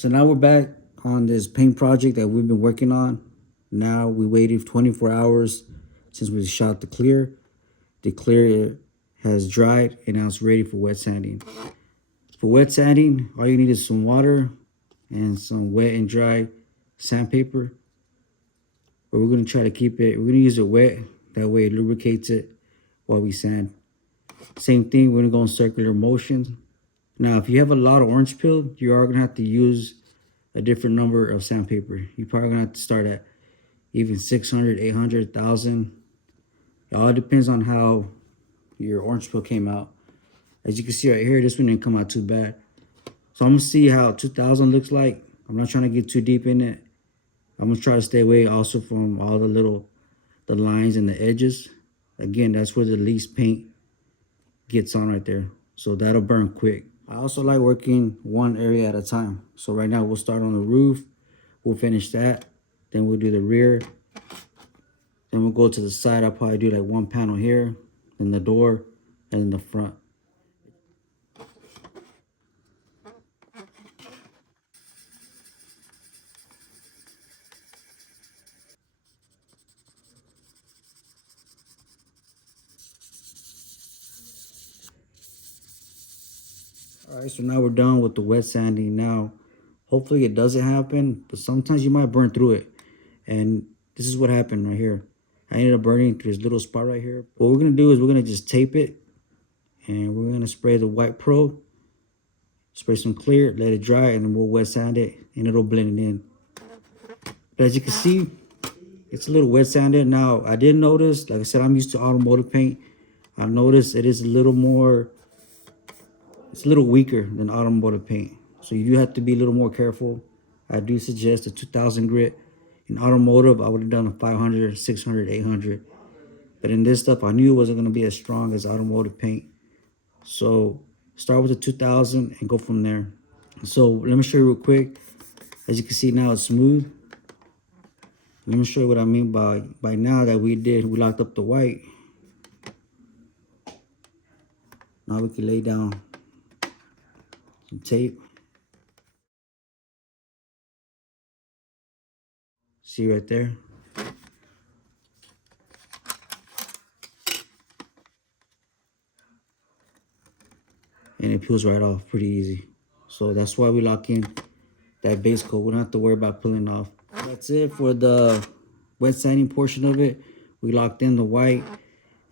So now we're back on this paint project that we've been working on. Now we waited 24 hours since we shot the clear. The clear has dried and now it's ready for wet sanding. For wet sanding, all you need is some water and some wet and dry sandpaper. But we're gonna try to keep it, we're gonna use it wet. That way it lubricates it while we sand. Same thing, we're gonna go in circular motions. Now, if you have a lot of orange peel, you are gonna have to use a different number of sandpaper. You're probably gonna have to start at even 600, 800, 1,000. It all depends on how your orange peel came out. As you can see right here, this one didn't come out too bad. So I'm gonna see how 2,000 looks like. I'm not trying to get too deep in it. I'm gonna try to stay away also from all the lines and the edges. Again, that's where the least paint gets on right there. So that'll burn quick. I also like working one area at a time. So right now we'll start on the roof. We'll finish that. Then we'll do the rear. Then we'll go to the side. I'll probably do like one panel here, then the door, and then the front. All right, so now we're done with the wet sanding. Now, hopefully it doesn't happen, but sometimes you might burn through it. And this is what happened right here. I ended up burning through this little spot right here. What we're gonna do is we're gonna just tape it and we're gonna spray the white pro, spray some clear, let it dry, and then we'll wet sand it and it'll blend it in. But as you can see, it's a little wet sanded. Now, I did notice, like I said, I'm used to automotive paint. I noticed it is a little more, it's a little weaker than automotive paint. So you do have to be a little more careful. I do suggest a 2,000 grit. In automotive, I would have done a 500, 600, 800. But in this stuff, I knew it wasn't going to be as strong as automotive paint. So start with the 2,000 and go from there. So let me show you real quick. As you can see now, it's smooth. Let me show you what I mean by now that we locked up the white. Now we can lay down some tape. See right there? And it peels right off pretty easy. So that's why we lock in that base coat. We don't have to worry about pulling off. That's it for the wet sanding portion of it. We locked in the white.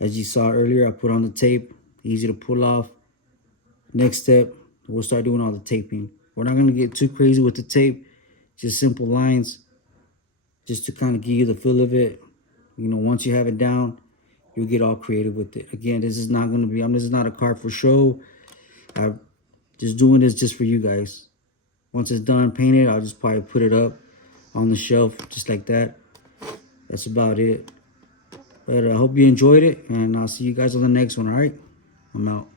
As you saw earlier, I put on the tape. Easy to pull off. Next step, we'll start doing all the taping. We're not gonna get too crazy with the tape. Just simple lines, just to kind of give you the feel of it. You know, once you have it down, you'll get all creative with it. Again, this is not gonna be, this is not a car for show. I'm just doing this just for you guys. Once it's done painted, I'll just probably put it up on the shelf just like that. That's about it. But I hope you enjoyed it, and I'll see you guys on the next one, all right? I'm out.